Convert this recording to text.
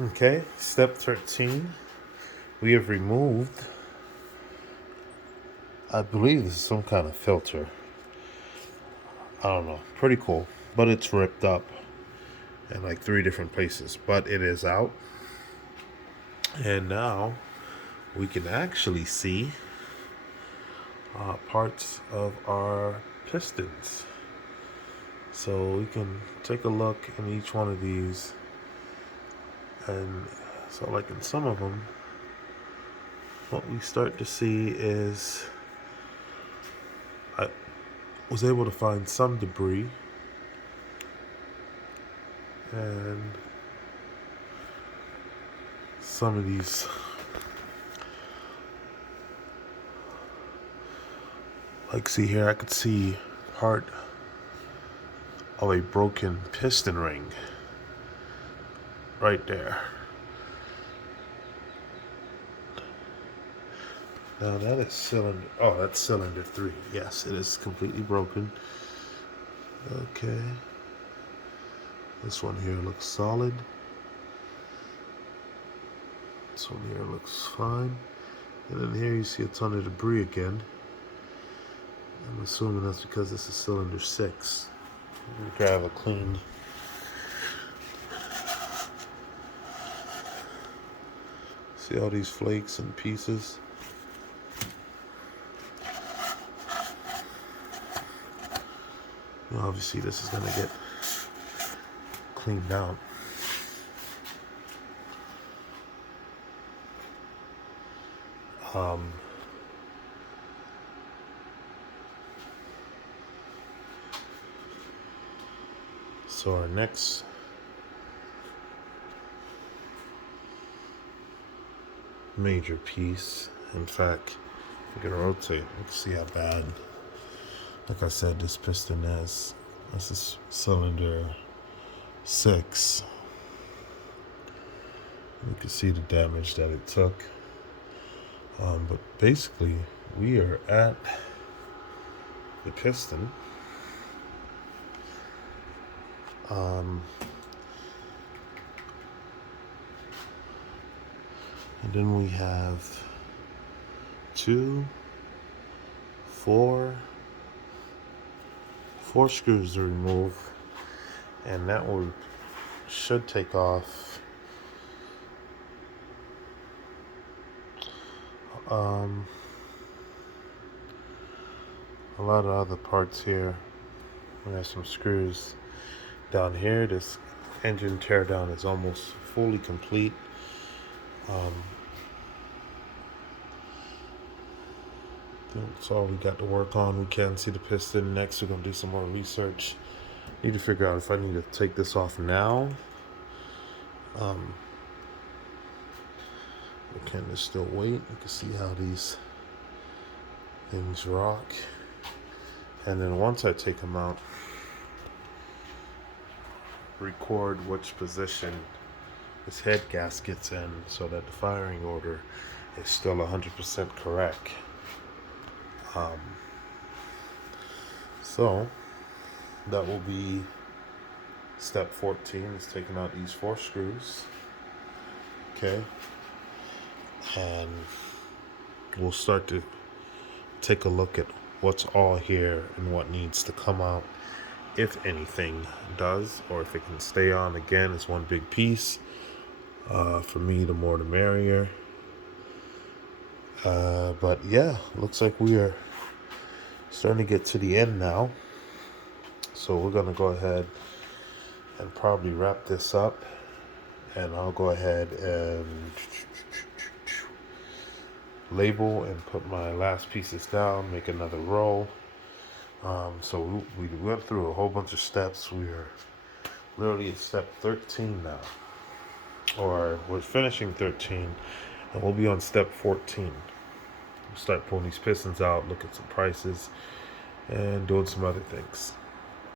Okay, step 13. We have removed, I believe this is some kind of filter. I don't know. Pretty cool. But it's ripped up in like 3 different places. But it is out. And now we can actually see parts of our pistons. So we can take a look in each one of these. And so like in some of them, what we start to see is I was able to find some debris. And some of these, like see here, I could see part of a broken piston ring right there. Now that is cylinder, oh, that's cylinder 3. Yes, it is completely broken. Okay. This one here looks solid. This one here looks fine. And then here you see a ton of debris again. I'm assuming that's because this is cylinder 6. Grab a clean. See all these flakes and pieces? Now obviously this is going to get cleaned out. So our next major piece, in fact, we can rotate, you can see how bad, like I said, this piston is. This is cylinder 6. You can see the damage that it took. But basically, we are at the piston. And then we have 2, 4 screws to remove, and that should take off a lot of other parts here. We have some screws down here. This engine teardown is almost fully complete. That's all we got to work on. We can see the piston. Next, we're going to do some more research. Need to figure out if I need to take this off now. Or can this still wait? You can see how these things rock. And then once I take them out, record which position this head gasket's in so that the firing order is still 100% correct. So that will be step 14, is taking out these 4 screws. Okay. And we'll start to take a look at what's all here and what needs to come out, if anything does, or if it can stay on. Again, it's one big piece. For me, the more the merrier. But yeah, looks like we are starting to get to the end now. So we're going to go ahead and probably wrap this up. And I'll go ahead and label and put my last pieces down, make another row. So we went through a whole bunch of steps. We are literally at step 13 now. Or we're finishing 13, and we'll be on step 14. We'll start pulling these pistons out, look at some prices, and doing some other things.